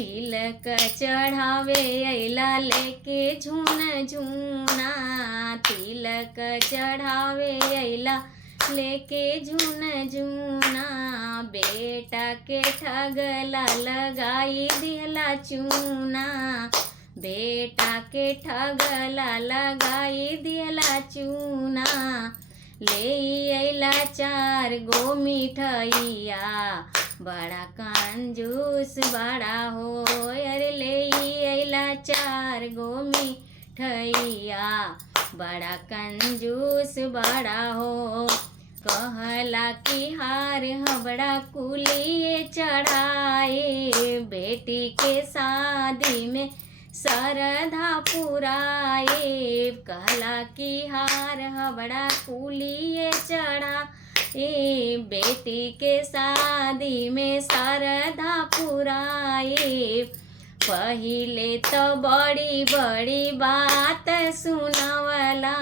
तिलक चढ़ावे अइला लेके झून झूना। तिलक चढ़ावे अइला लेके झून झूना। बेटा के ठगला लगाई दिहला चूना। बेटा के ठगला लगाई दिहला चूना। ले अइला 4 गो मिठैया, बड़ा कंजूस बड़ा हो। अरे ले अइला 4 गो मिठैया, बड़ा कंजूस बड़ा हो। कहला कि हार हबड़ा कुलिए चढ़ाए, बेटी के शादी में सरधा पुराए। कहला कि हार हबड़ा कुलिए चढ़ाए, बेटी के शादी में सरधा पुराए। पहिले तो बड़ी बड़ी बात सुनावला,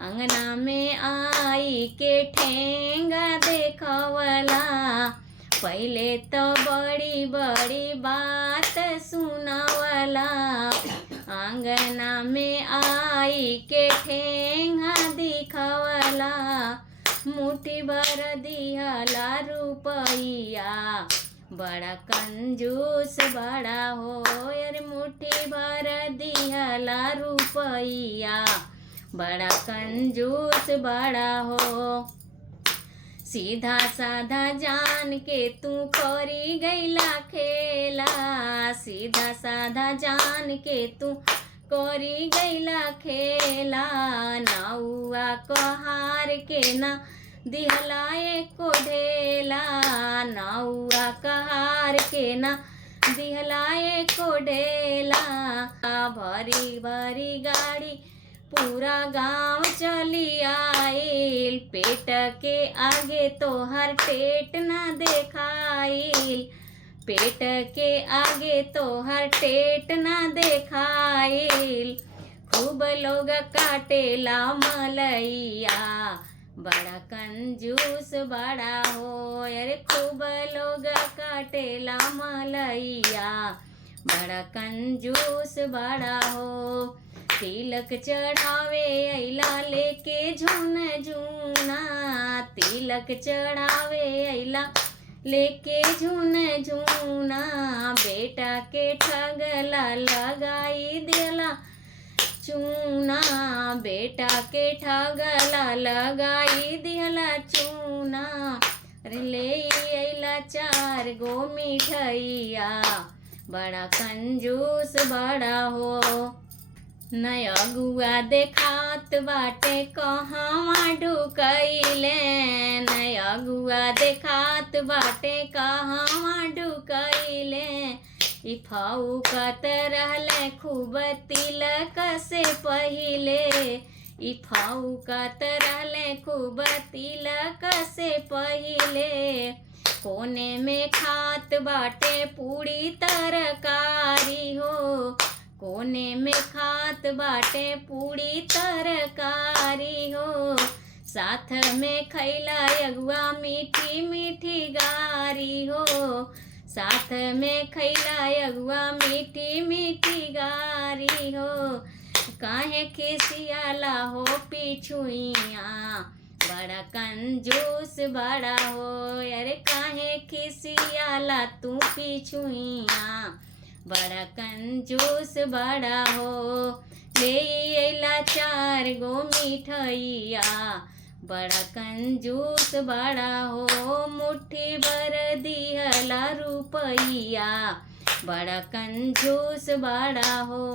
अंगना में आई के ठेंगा देखवला। पहिले तो बड़ी बड़ी बात सुनावला, अंगना में आई के ठेंगा दिखवला। मुट्ठी भर दिहला रुपैया, बड़ा कंजूस बड़ा हो। अरे मुट्ठी भर दिहला रुपैया, बड़ा कंजूस बड़ा हो। सीधा साधा जान के तू करी गईला खेला। सीधा साधा जान के तू करी गईला खेला। नौआ कहार के ना दिहला एको ढेला। नौआ कहार के ना दिहला एको ढेला। भरी भरी गाड़ी पूरा गांव चली आइल, पेट के आगे तोहर टेट ना देखाइल। पेट के आगे तोहर टेट ना देखाइल। खूब लोग काटेला मलैया, बड़ा कंजूस बड़ा हो। अरे खूब लोग काटेला मलैया, बड़ा कंजूस बड़ा हो। तिलक चढ़ावे अइला लेके झून झूना। तिलक चढ़ावे अइला लेके झून झूना। बेटा के ठगला लगाई दिहला चूना। बेटा के ठगला लगाई दिहला चूना। अरे ले अइला 4 गो मिठैया, बड़ा कंजूस बड़ा हो। नया गुआ देखात बाटे कहवा ढुकैले। नया गुआ देखात बाटे कहवा ढुकैले। ई फौकत रहले खूब तिलक से पहिले। ई फौकत रहले खूब तिलक से पहिले। कोने में खात बाटे पूरी तरकारी हो। कोने में खात बाटे पूरी तरकारी हो। साथ में खैला अगुआ मीठी मीठी गारी हो। साथ में खैला अगुआ मीठी मीठी गारी हो। काहे खिसियाला हो पिछुइया, बड़ा कंजूस बड़ा हो। अरे काहे खिसियाला तू पिछुइया, बड़ा कंजूस बड़ा हो। ले अइला 4 गो मिठैया, बड़ा कंजूस बड़ा हो। मुट्ठी भर दिहला रुपैया, बड़ा कंजूस बड़ा हो।